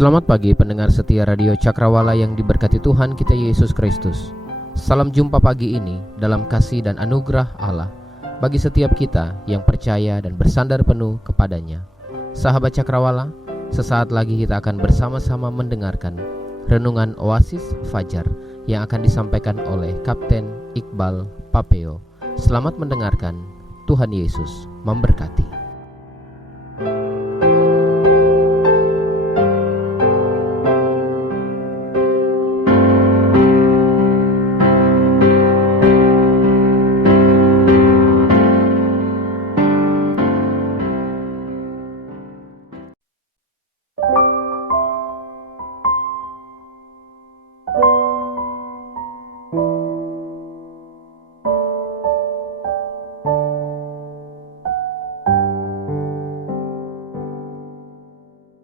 Selamat pagi pendengar setia Radio Cakrawala yang diberkati Tuhan kita Yesus Kristus. Salam jumpa pagi ini dalam kasih dan anugerah Allah bagi setiap kita yang percaya dan bersandar penuh kepadanya. Sahabat Cakrawala, sesaat lagi kita akan bersama-sama mendengarkan renungan Oasis Fajar yang akan disampaikan oleh Kapten Iqbal Papeo. Selamat mendengarkan, Tuhan Yesus memberkati.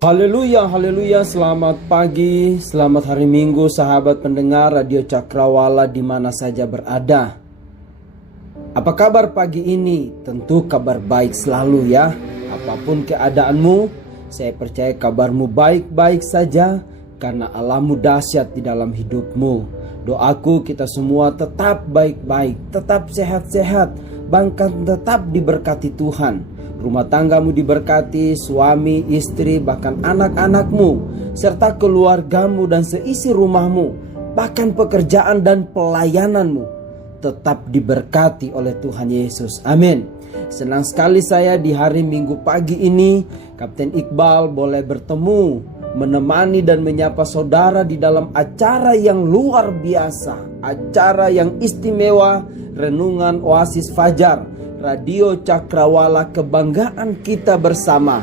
Haleluya, haleluya, selamat pagi, selamat hari Minggu sahabat pendengar Radio Cakrawala di mana saja berada. Apa kabar pagi ini? Tentu kabar baik selalu ya. Apapun keadaanmu, saya percaya kabarmu baik-baik saja karena Allah-Mu dahsyat di dalam hidupmu. Doaku kita semua tetap baik-baik, tetap sehat-sehat, bahkan tetap diberkati Tuhan. Rumah tanggamu diberkati, suami, istri, bahkan anak-anakmu, serta keluargamu dan seisi rumahmu, bahkan pekerjaan dan pelayananmu tetap diberkati oleh Tuhan Yesus. Amin. Senang sekali saya di hari Minggu pagi ini, Kapten Iqbal boleh bertemu, menemani dan menyapa saudara di dalam acara yang luar biasa, acara yang istimewa, Renungan Oasis Fajar. Radio Cakrawala, kebanggaan kita bersama.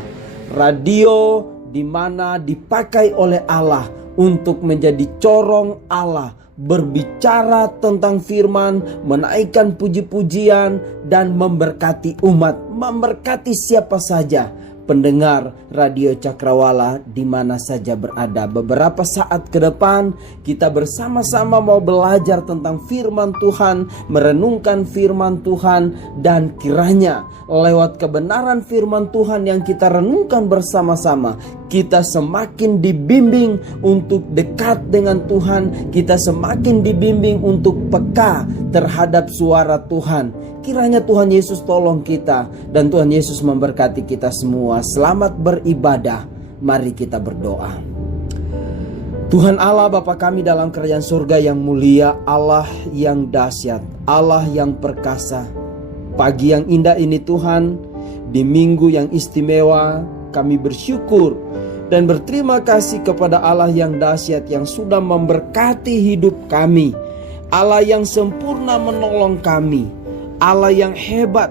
Radio di mana dipakai oleh Allah untuk menjadi corong Allah, berbicara tentang firman, menaikkan puji-pujian dan memberkati umat, memberkati siapa saja pendengar Radio Cakrawala di mana saja berada. Beberapa saat ke depan kita bersama-sama mau belajar tentang firman Tuhan, merenungkan firman Tuhan, dan kiranya lewat kebenaran firman Tuhan yang kita renungkan bersama-sama, kita semakin dibimbing untuk dekat dengan Tuhan, kita semakin dibimbing untuk peka terhadap suara Tuhan. Kiranya Tuhan Yesus tolong kita dan Tuhan Yesus memberkati kita semua. Selamat beribadah. Mari kita berdoa. Tuhan Allah Bapa kami dalam kerajaan surga yang mulia, Allah yang dahsyat, Allah yang perkasa. Pagi yang indah ini Tuhan, di minggu yang istimewa, kami bersyukur dan berterima kasih kepada Allah yang dahsyat yang sudah memberkati hidup kami. Allah yang sempurna menolong kami, Allah yang hebat.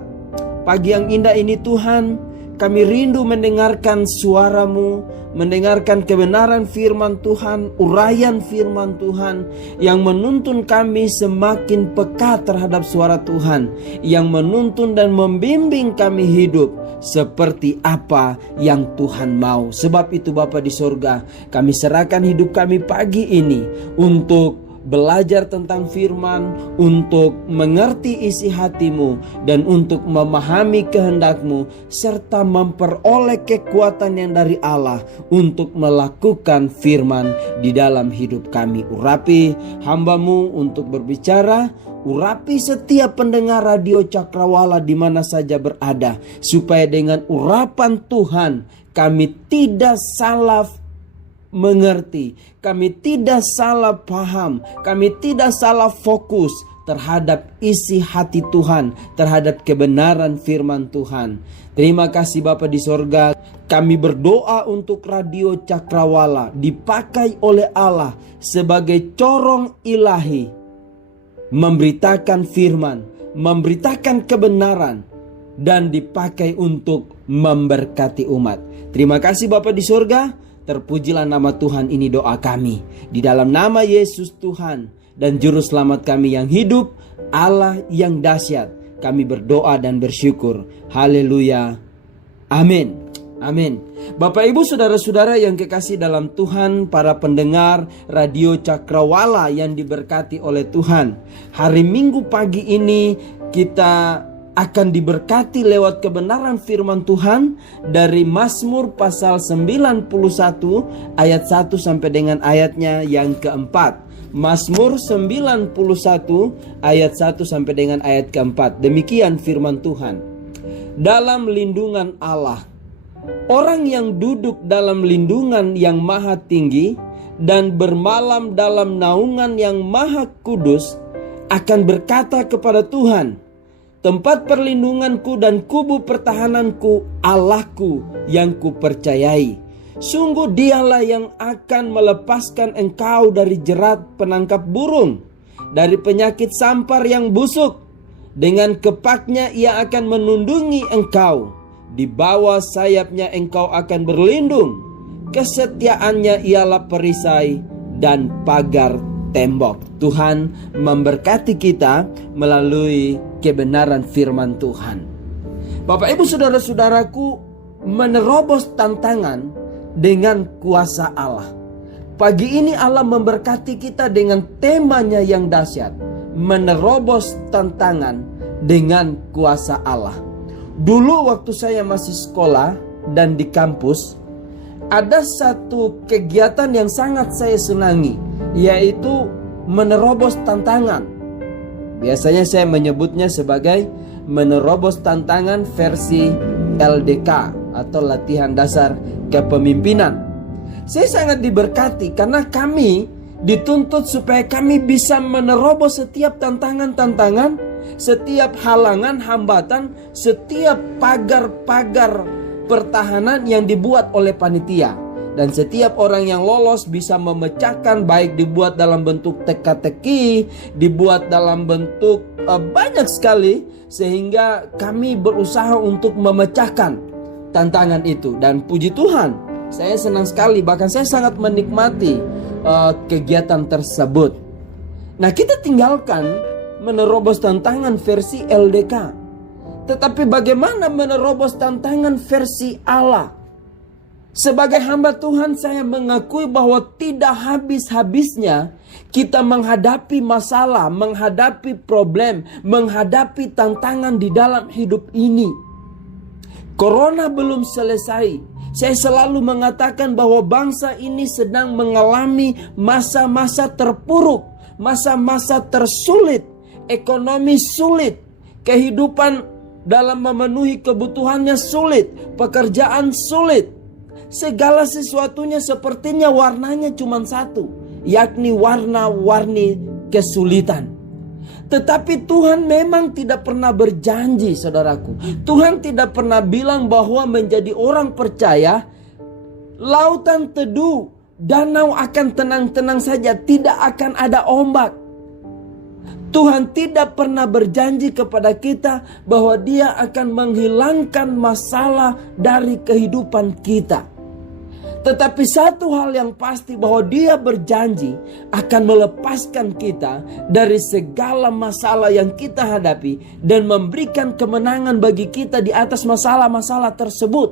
Pagi yang indah ini Tuhan, kami rindu mendengarkan suara-Mu, mendengarkan kebenaran firman Tuhan, uraian firman Tuhan yang menuntun kami semakin peka terhadap suara Tuhan, yang menuntun dan membimbing kami hidup seperti apa yang Tuhan mau. Sebab itu Bapa di sorga, kami serahkan hidup kami pagi ini untuk belajar tentang firman, untuk mengerti isi hati-Mu, dan untuk memahami kehendak-Mu, serta memperoleh kekuatan yang dari Allah untuk melakukan firman di dalam hidup kami. Urapi hamba-Mu untuk berbicara, urapi setiap pendengar Radio Cakrawala di mana saja berada, supaya dengan urapan Tuhan kami tidak salah mengerti, kami tidak salah paham, kami tidak salah fokus terhadap isi hati Tuhan, terhadap kebenaran firman Tuhan. Terima kasih Bapa di sorga. Kami berdoa untuk Radio Cakrawala dipakai oleh Allah sebagai corong ilahi, memberitakan firman, memberitakan kebenaran, dan dipakai untuk memberkati umat. Terima kasih Bapa di sorga. Terpujilah nama Tuhan, ini doa kami di dalam nama Yesus Tuhan dan Juru Selamat kami yang hidup, Allah yang dahsyat. Kami berdoa dan bersyukur. Haleluya. Amin. Amin. Bapak Ibu saudara-saudara yang kekasih dalam Tuhan, para pendengar Radio Cakrawala yang diberkati oleh Tuhan. Hari Minggu pagi ini kita akan diberkati lewat kebenaran firman Tuhan dari Mazmur pasal 91 ayat 1 sampai dengan ayatnya yang keempat. Mazmur 91 ayat 1 sampai dengan ayat keempat. Demikian firman Tuhan. Dalam lindungan Allah, orang yang duduk dalam lindungan yang maha tinggi dan bermalam dalam naungan yang maha kudus akan berkata kepada Tuhan, tempat perlindunganku dan kubu pertahananku, Allahku yang kupercayai. Sungguh dialah yang akan melepaskan engkau dari jerat penangkap burung, dari penyakit sampar yang busuk. Dengan kepaknya ia akan menundungi engkau. Di bawah sayapnya engkau akan berlindung. Kesetiaannya ialah perisai dan pagar tembok. Tuhan memberkati kita melalui kebenaran firman Tuhan. Bapak ibu saudara-saudaraku, menerobos tantangan dengan kuasa Allah. Pagi ini Allah memberkati kita dengan temanya yang dahsyat, menerobos tantangan dengan kuasa Allah. Dulu waktu saya masih sekolah dan di kampus, ada satu kegiatan yang sangat saya senangi, yaitu menerobos tantangan. Biasanya saya menyebutnya sebagai menerobos tantangan versi LDK atau latihan dasar kepemimpinan. Saya sangat diberkati karena kami dituntut supaya kami bisa menerobos setiap tantangan-tantangan, setiap halangan, hambatan, setiap pagar-pagar pertahanan yang dibuat oleh panitia. Dan setiap orang yang lolos bisa memecahkan, baik dibuat dalam bentuk teka-teki, dibuat dalam bentuk banyak sekali, sehingga kami berusaha untuk memecahkan tantangan itu. Dan puji Tuhan, saya senang sekali, bahkan saya sangat menikmati kegiatan tersebut. Nah, kita tinggalkan menerobos tantangan versi LDK, tetapi bagaimana menerobos tantangan versi Allah? Sebagai hamba Tuhan, saya mengakui bahwa tidak habis-habisnya kita menghadapi masalah, menghadapi problem, menghadapi tantangan di dalam hidup ini. Corona belum selesai. Saya selalu mengatakan bahwa bangsa ini sedang mengalami masa-masa terpuruk, masa-masa tersulit, ekonomi sulit, kehidupan dalam memenuhi kebutuhannya sulit, pekerjaan sulit. Segala sesuatunya sepertinya warnanya cuma satu, yakni warna-warni kesulitan. Tetapi Tuhan memang tidak pernah berjanji, saudaraku. Tuhan tidak pernah bilang bahwa menjadi orang percaya lautan teduh, danau akan tenang-tenang saja, tidak akan ada ombak. Tuhan tidak pernah berjanji kepada kita bahwa Dia akan menghilangkan masalah dari kehidupan kita. Tetapi satu hal yang pasti, bahwa Dia berjanji akan melepaskan kita dari segala masalah yang kita hadapi dan memberikan kemenangan bagi kita di atas masalah-masalah tersebut.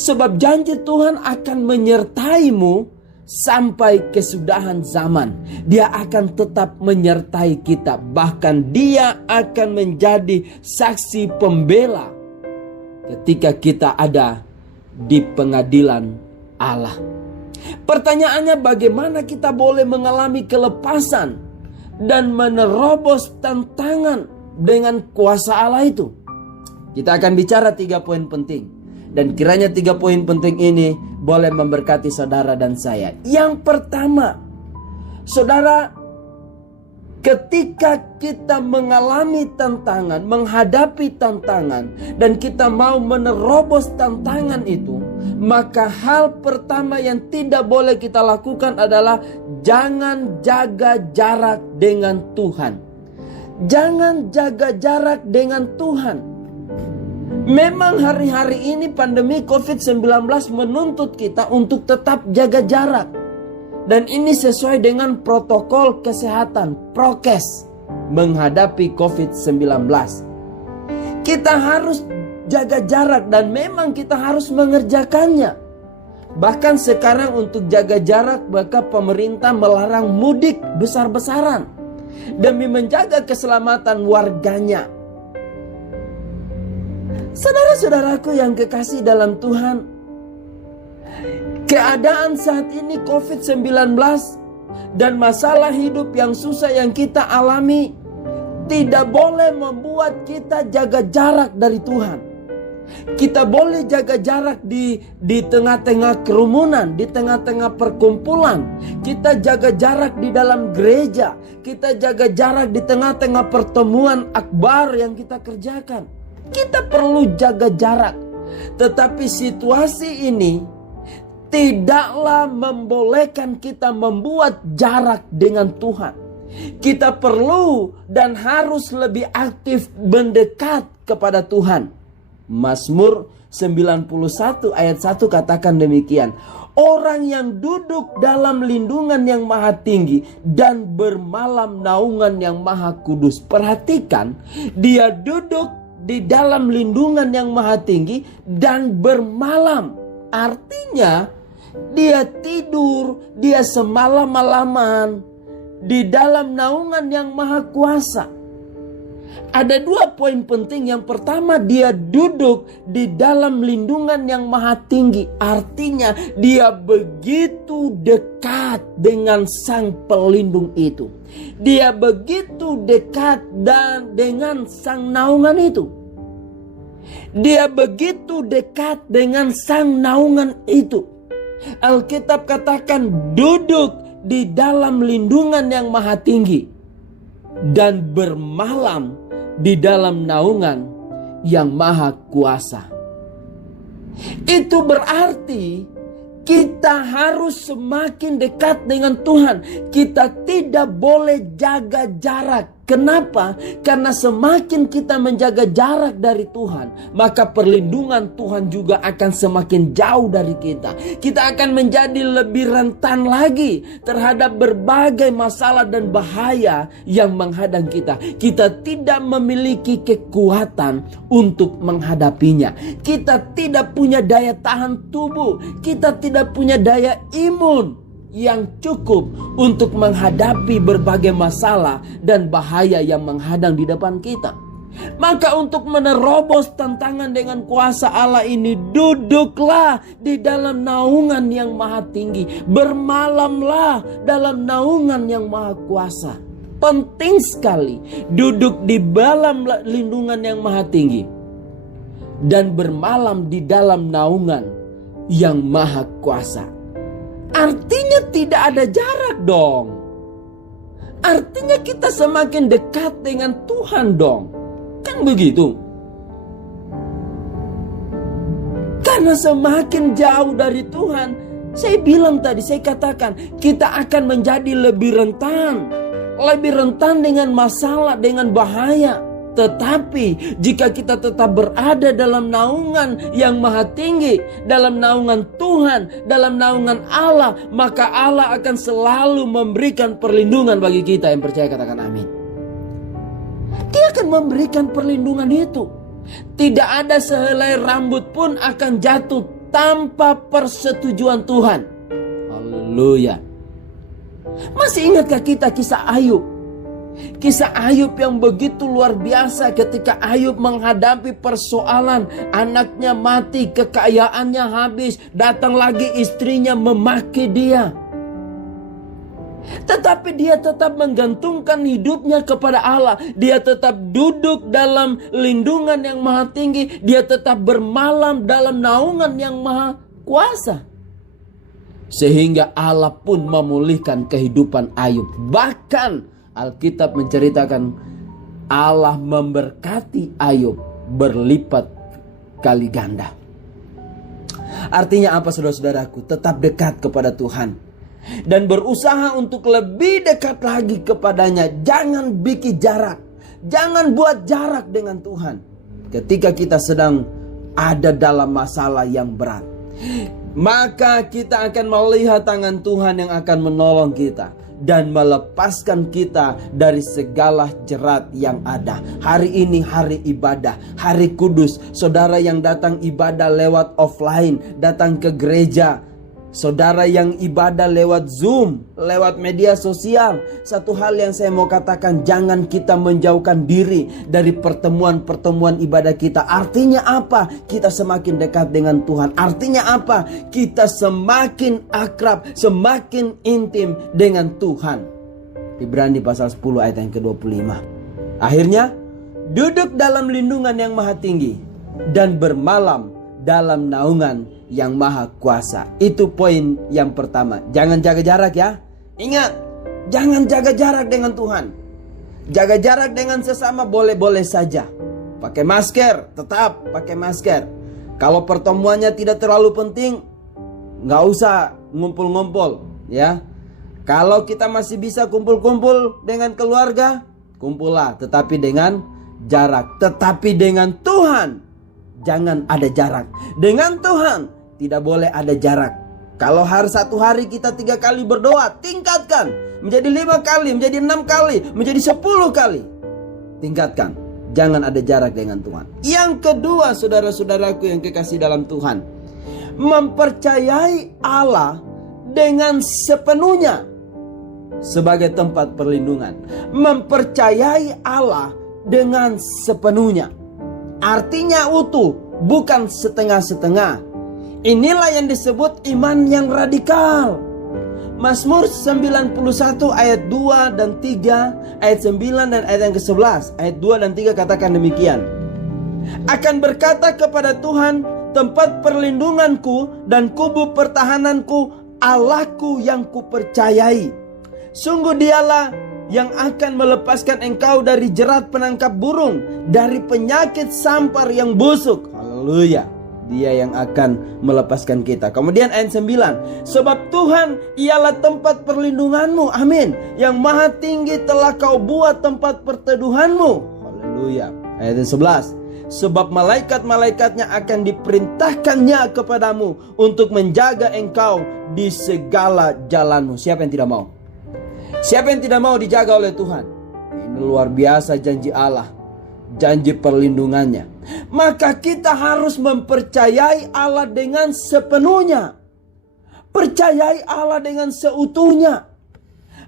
Sebab janji Tuhan akan menyertaimu sampai kesudahan zaman. Dia akan tetap menyertai kita. Bahkan Dia akan menjadi saksi pembela ketika kita ada di pengadilan Allah. Pertanyaannya, bagaimana kita boleh mengalami kelepasan dan menerobos tantangan dengan kuasa Allah itu? Kita akan bicara 3 poin penting, dan kiranya 3 poin penting ini boleh memberkati saudara dan saya. Yang pertama, saudara, ketika kita mengalami tantangan, menghadapi tantangan, dan kita mau menerobos tantangan itu, maka hal pertama yang tidak boleh kita lakukan adalah jangan jaga jarak dengan Tuhan. Jangan jaga jarak dengan Tuhan. Memang hari-hari ini pandemi COVID-19 menuntut kita untuk tetap jaga jarak. Dan ini sesuai dengan protokol kesehatan, prokes, menghadapi COVID-19. Kita harus jaga jarak dan memang kita harus mengerjakannya. Bahkan sekarang untuk jaga jarak, maka pemerintah melarang mudik besar-besaran demi menjaga keselamatan warganya. Saudara-saudaraku yang kekasih dalam Tuhan, keadaan saat ini COVID-19 dan masalah hidup yang susah yang kita alami tidak boleh membuat kita jaga jarak dari Tuhan. Kita boleh jaga jarak di tengah-tengah kerumunan, di tengah-tengah perkumpulan. Kita jaga jarak di dalam gereja. Kita jaga jarak di tengah-tengah pertemuan akbar yang kita kerjakan. Kita perlu jaga jarak. Tetapi situasi ini tidaklah membolehkan kita membuat jarak dengan Tuhan. Kita perlu dan harus lebih aktif mendekat kepada Tuhan. Mazmur 91 ayat 1 katakan demikian. Orang yang duduk dalam lindungan yang maha tinggi dan bermalam naungan yang maha kudus. Perhatikan, dia duduk di dalam lindungan yang maha tinggi dan bermalam. Artinya dia tidur, dia semalam-malaman di dalam naungan yang maha kuasa. Ada dua poin penting. Yang pertama, dia duduk di dalam lindungan yang maha tinggi. Artinya dia begitu dekat dengan sang pelindung itu. Dia begitu dekat dengan sang naungan itu. Dia begitu dekat dengan sang naungan itu. Alkitab katakan duduk di dalam lindungan yang maha tinggi dan bermalam di dalam naungan yang maha kuasa. Itu berarti kita harus semakin dekat dengan Tuhan. Kita tidak boleh jaga jarak. Kenapa? Karena semakin kita menjaga jarak dari Tuhan, maka perlindungan Tuhan juga akan semakin jauh dari kita. Kita akan menjadi lebih rentan lagi terhadap berbagai masalah dan bahaya yang menghadang kita. Kita tidak memiliki kekuatan untuk menghadapinya. Kita tidak punya daya tahan tubuh. Kita tidak punya daya imun yang cukup untuk menghadapi berbagai masalah dan bahaya yang menghadang di depan kita. Maka untuk menerobos tantangan dengan kuasa Allah ini, duduklah di dalam naungan yang maha tinggi. Bermalamlah dalam naungan yang maha kuasa. Penting sekali duduk di dalam lindungan yang maha tinggi dan bermalam di dalam naungan yang maha kuasa. Artinya tidak ada jarak dong. Artinya kita semakin dekat dengan Tuhan dong. Kan begitu? Karena semakin jauh dari Tuhan, saya bilang tadi, saya katakan, kita akan menjadi lebih rentan. Lebih rentan dengan masalah, dengan bahaya. Tetapi jika kita tetap berada dalam naungan yang maha tinggi, dalam naungan Tuhan, dalam naungan Allah, maka Allah akan selalu memberikan perlindungan bagi kita. Yang percaya katakan amin. Dia akan memberikan perlindungan itu. Tidak ada sehelai rambut pun akan jatuh tanpa persetujuan Tuhan. Haleluya. Masih ingatkah kita kisah Ayub? Kisah Ayub yang begitu luar biasa ketika Ayub menghadapi persoalan. Anaknya mati, kekayaannya habis, datang lagi istrinya memaki dia. Tetapi dia tetap menggantungkan hidupnya kepada Allah. Dia tetap duduk dalam lindungan yang maha tinggi. Dia tetap bermalam dalam naungan yang maha kuasa. Sehingga Allah pun memulihkan kehidupan Ayub. Bahkan Alkitab menceritakan Allah memberkati Ayub berlipat kali ganda. Artinya apa saudara-saudaraku? Tetap dekat kepada Tuhan dan berusaha untuk lebih dekat lagi kepadanya. Jangan bikin jarak. Jangan buat jarak dengan Tuhan ketika kita sedang ada dalam masalah yang berat. Maka kita akan melihat tangan Tuhan yang akan menolong kita dan melepaskan kita dari segala jerat yang ada. Hari ini hari ibadah, hari kudus. Saudara yang datang ibadah lewat offline, datang ke gereja, Saudara yang ibadah lewat Zoom, lewat media sosial, satu hal yang saya mau katakan, jangan kita menjauhkan diri dari pertemuan-pertemuan ibadah kita. Artinya apa? Kita semakin dekat dengan Tuhan. Artinya apa? Kita semakin akrab, semakin intim dengan Tuhan. Ibrani pasal 10 ayat yang ke-25. Akhirnya, duduk dalam lindungan yang maha tinggi dan bermalam dalam naungan yang maha kuasa. Itu poin yang pertama. Jangan jaga jarak ya. Ingat, jangan jaga jarak dengan Tuhan. Jaga jarak dengan sesama boleh-boleh saja. Pakai masker, tetap pakai masker. Kalau pertemuannya tidak terlalu penting, nggak usah ngumpul-ngumpul ya. Kalau kita masih bisa kumpul-kumpul dengan keluarga, kumpullah, tetapi dengan jarak. Tetapi dengan Tuhan, jangan ada jarak. Dengan Tuhan tidak boleh ada jarak. Kalau satu hari kita 3 kali berdoa, tingkatkan menjadi 5 kali, menjadi 6 kali, menjadi 10 kali. Tingkatkan. Jangan ada jarak dengan Tuhan. Yang kedua, saudara-saudaraku yang kekasih dalam Tuhan, mempercayai Allah dengan sepenuhnya sebagai tempat perlindungan. Mempercayai Allah dengan sepenuhnya. Artinya utuh, bukan setengah-setengah. Inilah yang disebut iman yang radikal. Mazmur 91 ayat 2 dan 3, ayat 9 dan ayat yang ke-11. Ayat 2 dan 3 katakan demikian. Akan berkata kepada Tuhan, tempat perlindunganku dan kubu pertahananku, Allahku yang kupercayai. Sungguh dialah yang akan melepaskan engkau dari jerat penangkap burung, dari penyakit sampar yang busuk. Haleluya. Dia yang akan melepaskan kita. Kemudian ayat 9. Sebab Tuhan ialah tempat perlindunganmu. Amin. Yang maha tinggi telah kau buat tempat perteduhanmu. Haleluya. Ayat 11. Sebab malaikat-malaikatnya akan diperintahkannya kepadamu untuk menjaga engkau di segala jalanmu. Siapa yang tidak mau? Siapa yang tidak mau dijaga oleh Tuhan? Ini luar biasa janji Allah. Janji perlindungannya. Maka kita harus mempercayai Allah dengan sepenuhnya. Percayai Allah dengan seutuhnya.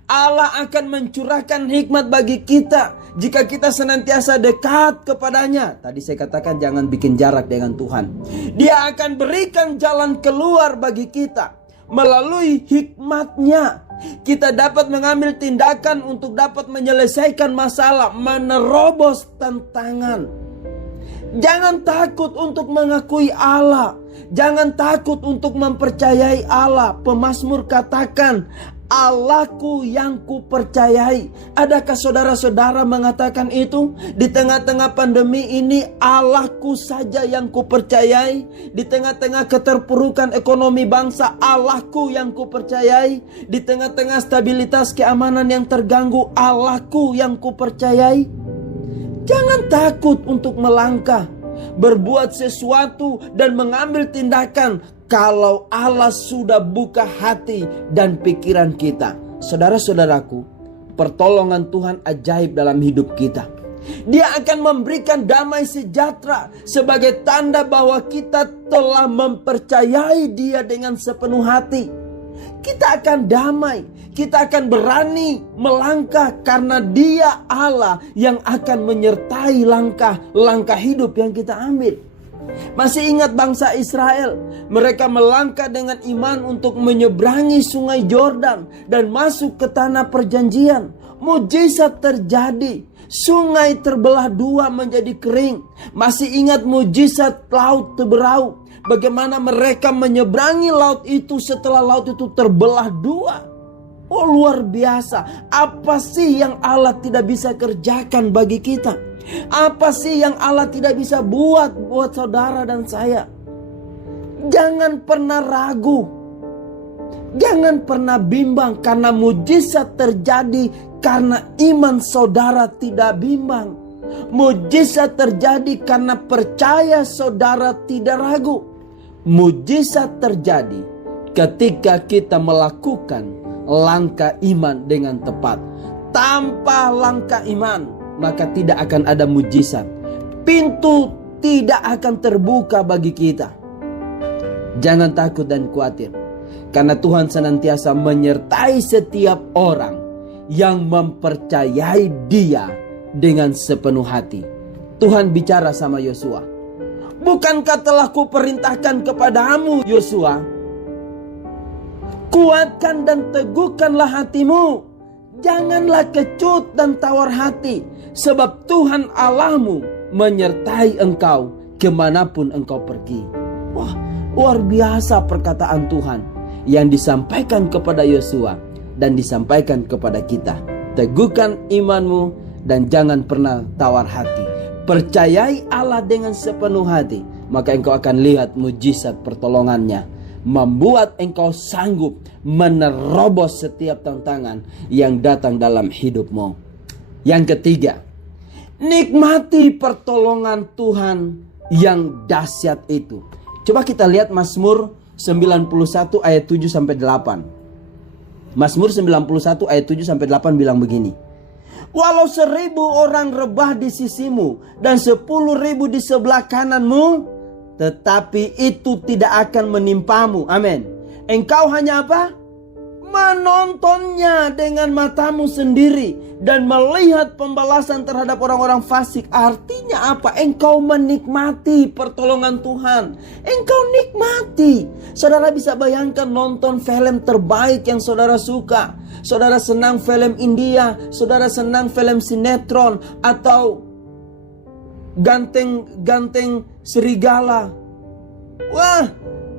Allah akan mencurahkan hikmat bagi kita jika kita senantiasa dekat kepadanya. Tadi saya katakan jangan bikin jarak dengan Tuhan. Dia akan berikan jalan keluar bagi kita. Melalui hikmatnya kita dapat mengambil tindakan untuk dapat menyelesaikan masalah, menerobos tantangan. Jangan takut untuk mengakui Allah. Jangan takut untuk mempercayai Allah. Pemazmur katakan, Allahku yang kupercayai. Adakah saudara-saudara mengatakan itu? Di tengah-tengah pandemi ini, Allahku saja yang kupercayai. Di tengah-tengah keterpurukan ekonomi bangsa, Allahku yang kupercayai. Di tengah-tengah stabilitas keamanan yang terganggu, Allahku yang kupercayai. Jangan takut untuk melangkah, berbuat sesuatu dan mengambil tindakan kalau Allah sudah buka hati dan pikiran kita. Saudara-saudaraku, pertolongan Tuhan ajaib dalam hidup kita. Dia akan memberikan damai sejahtera sebagai tanda bahwa kita telah mempercayai Dia dengan sepenuh hati. Kita akan damai, kita akan berani melangkah karena Dia Allah yang akan menyertai langkah-langkah hidup yang kita ambil. Masih ingat bangsa Israel? Mereka melangkah dengan iman untuk menyeberangi sungai Yordan dan masuk ke tanah perjanjian. Mujizat terjadi. Sungai terbelah dua menjadi kering. Masih ingat mujizat laut berau? Bagaimana mereka menyeberangi laut itu setelah laut itu terbelah dua? Oh, luar biasa. Apa sih yang Allah tidak bisa kerjakan bagi kita? Apa sih yang Allah tidak bisa buat saudara dan saya? Jangan pernah ragu. Jangan pernah bimbang karena mujizat terjadi karena iman saudara tidak bimbang. Mujizat terjadi karena percaya saudara tidak ragu. Mujizat terjadi ketika kita melakukan langkah iman dengan tepat. Tanpa langkah iman, maka tidak akan ada mujizat. Pintu tidak akan terbuka bagi kita. Jangan takut dan khawatir. Karena Tuhan senantiasa menyertai setiap orang yang mempercayai Dia dengan sepenuh hati. Tuhan bicara sama Yosua, bukankah telah kuperintahkan kepadamu Yosua, kuatkan dan teguhkanlah hatimu, janganlah kecut dan tawar hati, sebab Tuhan Allahmu menyertai engkau kemanapun engkau pergi. Wah, luar biasa perkataan Tuhan yang disampaikan kepada Yosua dan disampaikan kepada kita. Teguhkan imanmu dan jangan pernah tawar hati. Percayai Allah dengan sepenuh hati, maka engkau akan lihat mujizat pertolongannya, membuat engkau sanggup menerobos setiap tantangan yang datang dalam hidupmu. Yang ketiga, nikmati pertolongan Tuhan yang dahsyat itu. Coba kita lihat Mazmur 91 ayat 7 sampai 8. Mazmur 91 ayat 7 sampai 8 bilang begini. Walau 1000 orang rebah di sisimu dan 10.000 di sebelah kananmu, tetapi itu tidak akan menimpamu. Amin. Engkau hanya apa? Menontonnya dengan matamu sendiri dan melihat pembalasan terhadap orang-orang fasik. Artinya apa? Engkau menikmati pertolongan Tuhan. Engkau nikmati. Saudara bisa bayangkan nonton film terbaik yang saudara suka. Saudara senang film India, saudara senang film sinetron atau ganteng serigala. Wah,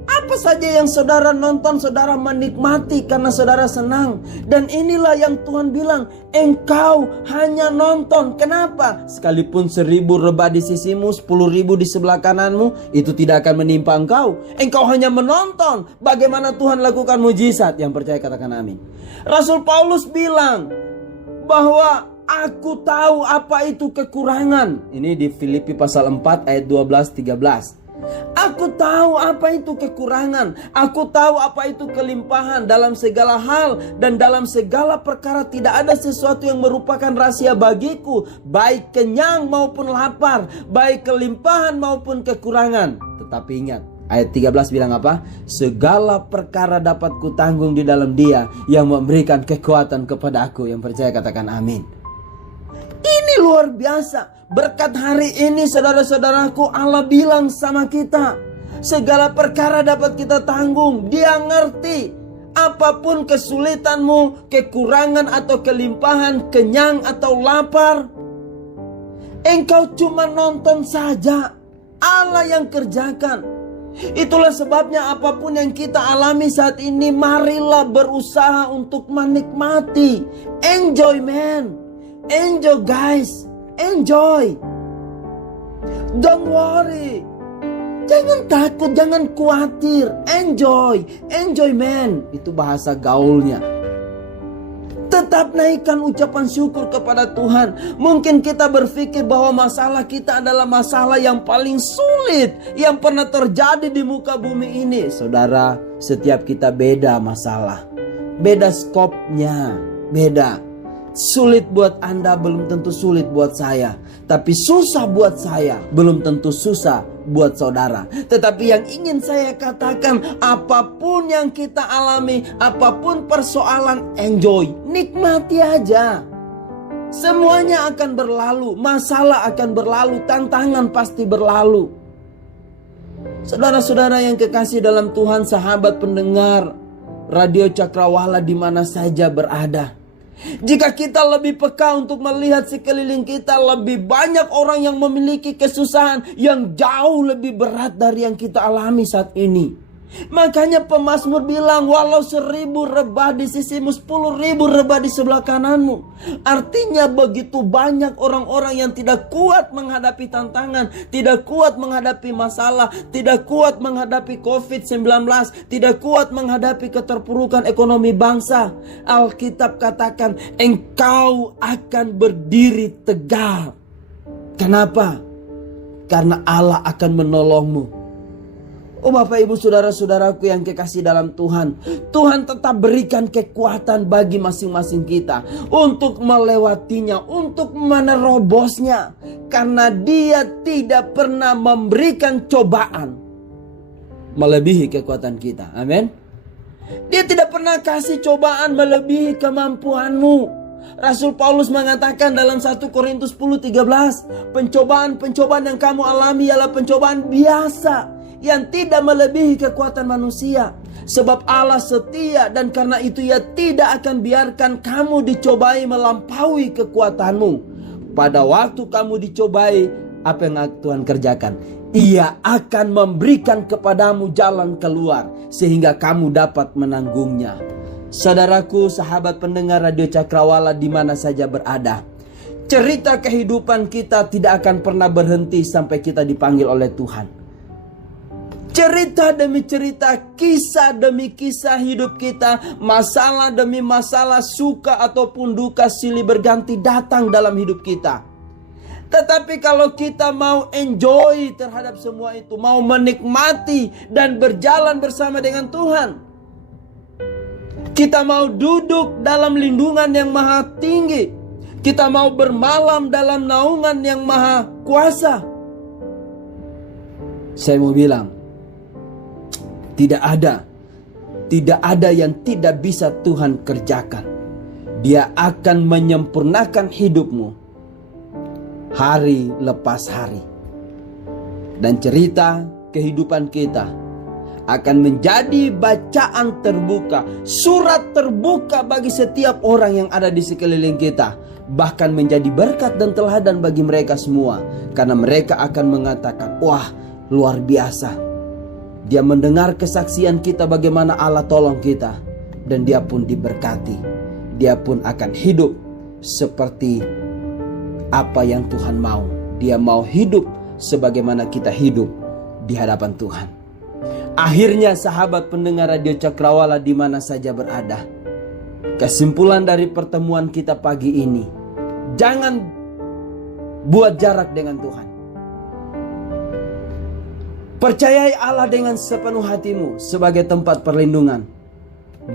apa saja yang saudara nonton, saudara menikmati karena saudara senang. Dan inilah yang Tuhan bilang, engkau hanya nonton. Kenapa? Sekalipun 1000 rebah di sisimu, 10.000 di sebelah kananmu, itu tidak akan menimpa engkau. Engkau hanya menonton bagaimana Tuhan lakukan mujizat. Yang percaya katakan amin. Rasul Paulus bilang bahwa aku tahu apa itu kekurangan. Ini di Filipi pasal 4 ayat 12-13. Aku tahu apa itu kekurangan. Aku tahu apa itu kelimpahan dalam segala hal dan dalam segala perkara tidak ada sesuatu yang merupakan rahasia bagiku, baik kenyang maupun lapar, baik kelimpahan maupun kekurangan. Tetapi ingat, ayat 13 bilang apa? Segala perkara dapat kutanggung di dalam Dia yang memberikan kekuatan kepada aku. Yang percaya katakan amin. Ini luar biasa. Berkat hari ini saudara-saudaraku, Allah bilang sama kita, segala perkara dapat kita tanggung. Dia ngerti apapun kesulitanmu, kekurangan atau kelimpahan, kenyang atau lapar, engkau cuma nonton saja. Allah yang kerjakan. Itulah sebabnya apapun yang kita alami saat ini, marilah berusaha untuk menikmati. Enjoy man. Enjoy guys. Enjoy. Don't worry. Jangan takut, jangan khawatir. Enjoy. Enjoy man. Itu bahasa gaulnya. Tetap naikkan ucapan syukur kepada Tuhan. Mungkin kita berpikir bahwa masalah kita adalah masalah yang paling sulit yang pernah terjadi di muka bumi ini. Saudara, setiap kita beda masalah. Beda skopnya. Beda. Sulit buat Anda belum tentu sulit buat saya. Tapi susah buat saya belum tentu susah buat saudara. Tetapi yang ingin saya katakan, apapun yang kita alami, apapun persoalan, enjoy. Nikmati aja. Semuanya akan berlalu. Masalah akan berlalu. Tantangan pasti berlalu. Saudara-saudara yang kekasih dalam Tuhan, sahabat pendengar Radio Cakrawala di mana saja berada. Jika kita lebih peka untuk melihat sekeliling kita, lebih banyak orang yang memiliki kesusahan yang jauh lebih berat dari yang kita alami saat ini. Makanya pemazmur bilang, walau 1000 rebah di sisimu, 10.000 rebah di sebelah kananmu. Artinya begitu banyak orang-orang yang tidak kuat menghadapi tantangan, tidak kuat menghadapi masalah, tidak kuat menghadapi COVID-19, tidak kuat menghadapi keterpurukan ekonomi bangsa. Alkitab katakan, engkau akan berdiri tegak. Kenapa? Karena Allah akan menolongmu. Oh Bapak Ibu Saudara-saudaraku yang kekasih dalam Tuhan, Tuhan tetap berikan kekuatan bagi masing-masing kita untuk melewatinya, untuk menerobosnya. Karena Dia tidak pernah memberikan cobaan melebihi kekuatan kita. Amin. Dia tidak pernah kasih cobaan melebihi kemampuanmu. Rasul Paulus mengatakan dalam 1 Korintus 10:13, pencobaan-pencobaan yang kamu alami ialah pencobaan biasa yang tidak melebihi kekuatan manusia. Sebab Allah setia dan karena itu Ia tidak akan biarkan kamu dicobai melampaui kekuatanmu. Pada waktu kamu dicobai, apa yang Tuhan kerjakan? Ia akan memberikan kepadamu jalan keluar sehingga kamu dapat menanggungnya. Saudaraku, sahabat pendengar Radio Cakrawala di mana saja berada, cerita kehidupan kita tidak akan pernah berhenti sampai kita dipanggil oleh Tuhan. Cerita demi cerita, kisah demi kisah hidup kita, masalah demi masalah, suka ataupun duka silih berganti datang dalam hidup kita. Tetapi kalau kita mau enjoy terhadap semua itu, mau menikmati dan berjalan bersama dengan Tuhan, kita mau duduk dalam lindungan yang maha tinggi, kita mau bermalam dalam naungan yang maha kuasa, saya mau bilang, tidak ada yang tidak bisa Tuhan kerjakan. Dia akan menyempurnakan hidupmu hari lepas hari. Dan cerita kehidupan kita akan menjadi bacaan terbuka, surat terbuka bagi setiap orang yang ada di sekeliling kita. Bahkan menjadi berkat dan teladan bagi mereka semua. Karena mereka akan mengatakan, wah, luar biasa. Dia mendengar kesaksian kita bagaimana Allah tolong kita. Dan dia pun diberkati. Dia pun akan hidup seperti apa yang Tuhan mau. Dia mau hidup sebagaimana kita hidup di hadapan Tuhan. Akhirnya sahabat pendengar Radio Cakrawala di mana saja berada, kesimpulan dari pertemuan kita pagi ini, jangan buat jarak dengan Tuhan. Percayai Allah dengan sepenuh hatimu sebagai tempat perlindungan.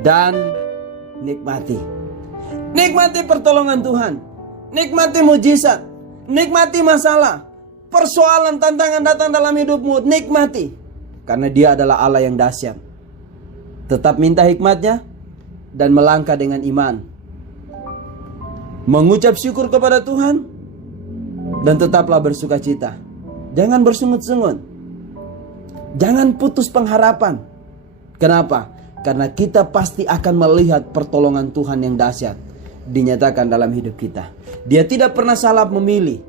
Dan nikmati. Nikmati pertolongan Tuhan. Nikmati mujizat. Nikmati masalah. Persoalan, tantangan datang dalam hidupmu. Nikmati. Karena Dia adalah Allah yang dahsyat. Tetap minta hikmatnya dan melangkah dengan iman. Mengucap syukur kepada Tuhan dan tetaplah bersuka cita. Jangan bersungut-sungut. Jangan putus pengharapan. Kenapa? Karena kita pasti akan melihat pertolongan Tuhan yang dahsyat dinyatakan dalam hidup kita. Dia tidak pernah salah memilih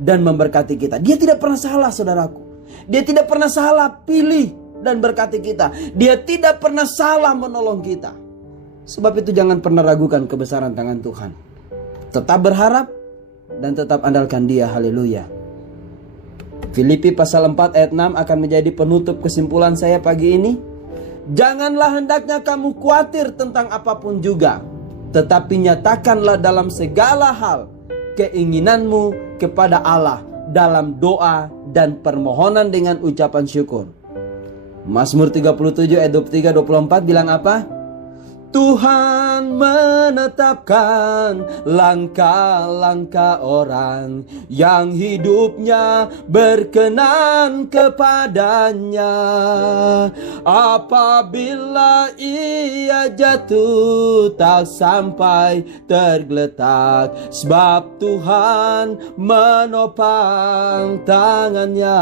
dan memberkati kita. Dia tidak pernah salah, saudaraku. Dia tidak pernah salah pilih dan berkati kita. Dia tidak pernah salah menolong kita. Sebab itu jangan pernah ragukan kebesaran tangan Tuhan. Tetap berharap dan tetap andalkan Dia. Haleluya. Filipi pasal 4 ayat 6 akan menjadi penutup kesimpulan saya pagi ini. Janganlah hendaknya kamu khawatir tentang apapun juga, tetapi nyatakanlah dalam segala hal keinginanmu kepada Allah dalam doa dan permohonan dengan ucapan syukur. Mazmur 37 ayat 23-24 bilang apa? Tuhan menetapkan langkah-langkah orang yang hidupnya berkenan kepadanya. Apabila ia jatuh tak sampai tergeletak, sebab Tuhan menopang tangannya.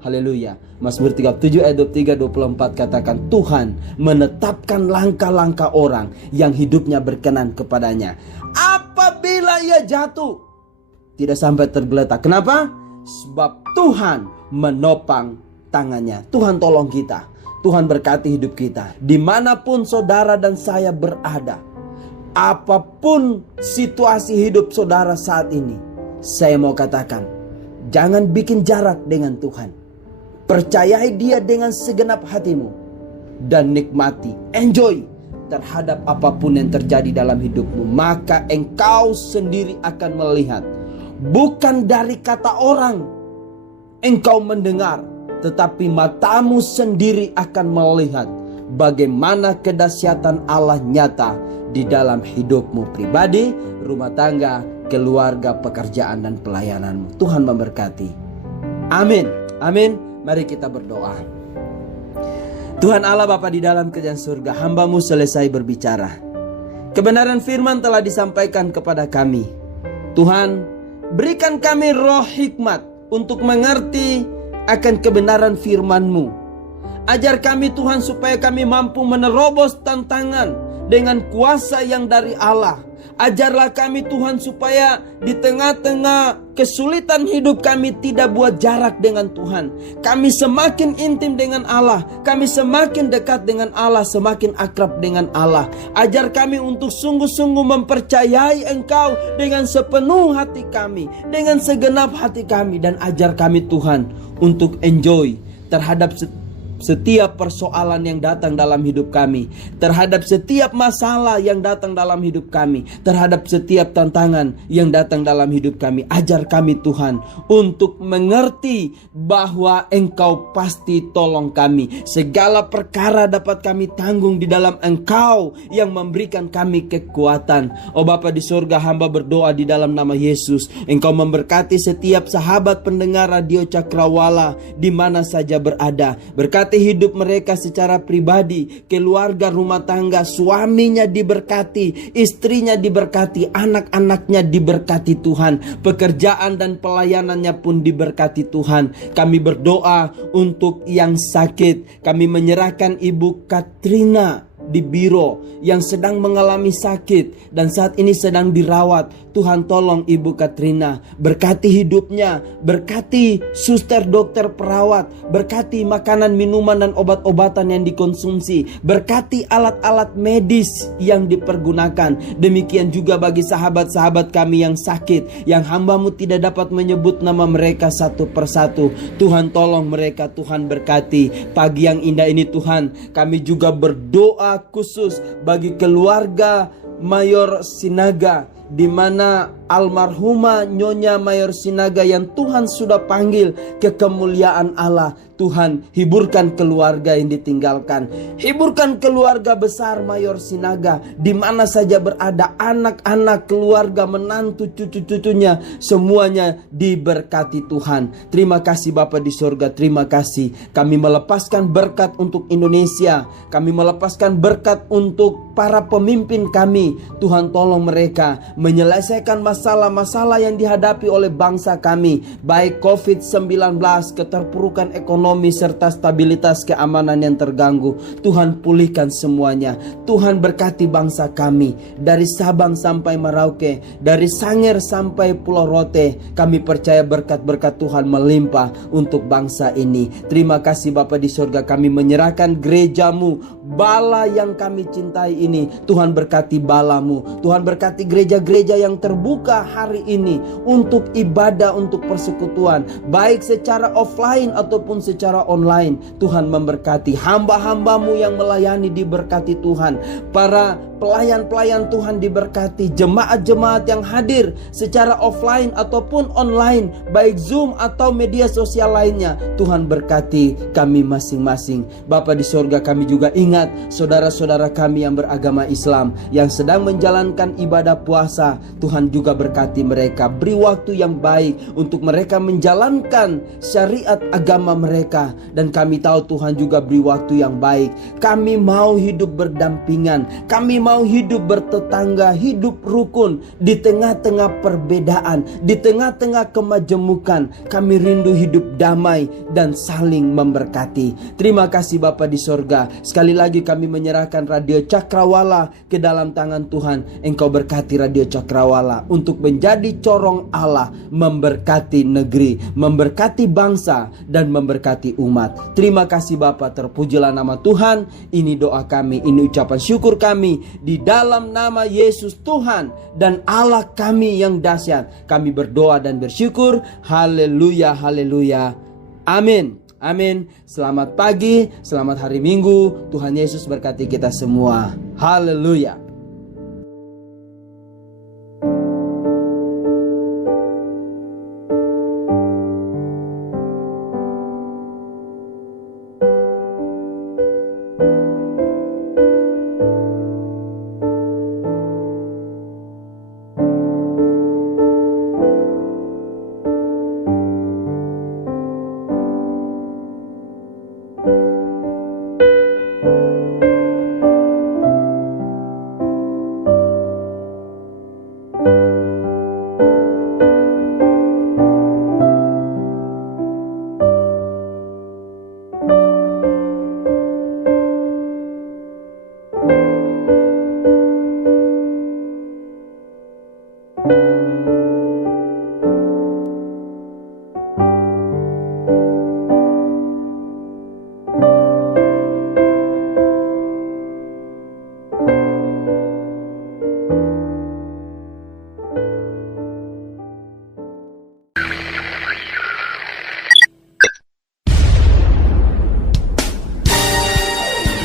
Haleluya. Mazmur 37 ayat 23-24 katakan, Tuhan menetapkan langkah-langkah orang yang hidupnya berkenan kepadanya. Apabila ia jatuh, tidak sampai tergeletak. Kenapa? Sebab Tuhan menopang tangannya. Tuhan tolong kita. Tuhan berkati hidup kita. Dimanapun saudara dan saya berada, apapun situasi hidup saudara saat ini, saya mau katakan, jangan bikin jarak dengan Tuhan. Percayai Dia dengan segenap hatimu dan nikmati, enjoy terhadap apapun yang terjadi dalam hidupmu. Maka engkau sendiri akan melihat, bukan dari kata orang engkau mendengar, tetapi matamu sendiri akan melihat bagaimana kedahsyatan Allah nyata di dalam hidupmu pribadi, rumah tangga, keluarga, pekerjaan, dan pelayananmu. Tuhan memberkati. Amin. Amin. Mari kita berdoa. Tuhan Allah Bapa di dalam kerajaan surga, hamba-Mu selesai berbicara. Kebenaran firman telah disampaikan kepada kami. Tuhan, berikan kami roh hikmat untuk mengerti akan kebenaran firman-Mu. Ajar kami Tuhan supaya kami mampu menerobos tantangan dengan kuasa yang dari Allah. Ajarlah kami Tuhan supaya di tengah-tengah kesulitan hidup kami tidak buat jarak dengan Tuhan. Kami semakin intim dengan Allah. Kami semakin dekat dengan Allah, semakin akrab dengan Allah. Ajar kami untuk sungguh-sungguh mempercayai Engkau dengan sepenuh hati kami, dengan segenap hati kami. Dan ajar kami Tuhan untuk enjoy terhadap setiap persoalan yang datang dalam hidup kami, terhadap setiap masalah yang datang dalam hidup kami, terhadap setiap tantangan yang datang dalam hidup kami. Ajar kami Tuhan untuk mengerti bahwa Engkau pasti tolong kami. Segala perkara dapat kami tanggung di dalam Engkau yang memberikan kami kekuatan. Oh Bapa di surga, hamba berdoa di dalam nama Yesus, Engkau memberkati setiap sahabat pendengar Radio Cakrawala di mana saja berada. Berkati hidup mereka secara pribadi, keluarga, rumah tangga, suaminya diberkati, istrinya diberkati, anak-anaknya diberkati Tuhan, pekerjaan dan pelayanannya pun diberkati Tuhan. Kami berdoa untuk yang sakit. Kami menyerahkan Ibu Katrina di Biro yang sedang mengalami sakit dan saat ini sedang dirawat. Tuhan tolong Ibu Katrina, berkati hidupnya, berkati suster, dokter, perawat, berkati makanan, minuman dan obat-obatan yang dikonsumsi, berkati alat-alat medis yang dipergunakan. Demikian juga bagi sahabat-sahabat kami yang sakit, yang hamba-Mu tidak dapat menyebut nama mereka satu persatu. Tuhan tolong mereka, Tuhan berkati. Pagi yang indah ini Tuhan, kami juga berdoa khusus bagi keluarga Mayor Sinaga, di mana almarhumah Nyonya Mayor Sinaga yang Tuhan sudah panggil ke kemuliaan Allah. Tuhan, hiburkan keluarga yang ditinggalkan, hiburkan keluarga besar Mayor Sinaga di mana saja berada, anak-anak, keluarga, menantu, cucu-cucunya, semuanya diberkati Tuhan. Terima kasih Bapa di surga, terima kasih. Kami melepaskan berkat untuk Indonesia, kami melepaskan berkat untuk para pemimpin kami. Tuhan tolong mereka menyelesaikan masalah-masalah yang dihadapi oleh bangsa kami, baik COVID-19, keterpurukan ekonomi, serta stabilitas keamanan yang terganggu. Tuhan pulihkan semuanya. Tuhan berkati bangsa kami dari Sabang sampai Merauke, dari Sangir sampai Pulau Rote. Kami percaya berkat-berkat Tuhan melimpah untuk bangsa ini. Terima kasih Bapa di surga, kami menyerahkan gereja-Mu, bala yang kami cintai ini. Tuhan berkati bala-Mu, Tuhan berkati gereja-gereja yang terbuka hari ini untuk ibadah, untuk persekutuan, baik secara offline ataupun secara online. Tuhan memberkati hamba-hamba-Mu yang melayani, diberkati Tuhan. Para pelayan-pelayan Tuhan diberkati, jemaat-jemaat yang hadir secara offline ataupun online, baik Zoom atau media sosial lainnya. Tuhan berkati kami masing-masing. Bapa di surga, kami juga ingat saudara-saudara kami yang beragama Islam yang sedang menjalankan ibadah puasa. Tuhan juga berkati mereka, beri waktu yang baik untuk mereka menjalankan syariat agama mereka. Dan kami tahu Tuhan juga beri waktu yang baik. Kami mau hidup berdampingan, kami mau hidup bertetangga, hidup rukun di tengah-tengah perbedaan, di tengah-tengah kemajemukan. Kami rindu hidup damai dan saling memberkati. Terima kasih Bapa di sorga. Sekali lagi kami menyerahkan Radio Cakrawala ke dalam tangan Tuhan. Engkau berkati Radio Cakrawala untuk menjadi corong Allah, memberkati negeri, memberkati bangsa, dan memberkati umat. Terima kasih Bapa, terpujilah nama Tuhan. Ini doa kami, ini ucapan syukur kami di dalam nama Yesus Tuhan dan Allah kami yang dahsyat. Kami berdoa dan bersyukur. Haleluya, haleluya. Amin. Amin. Selamat pagi, selamat hari Minggu. Tuhan Yesus berkati kita semua. Haleluya.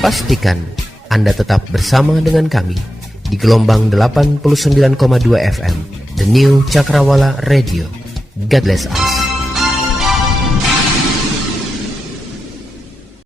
Pastikan Anda tetap bersama dengan kami di gelombang 89,2 FM, The New Cakrawala Radio. God bless us.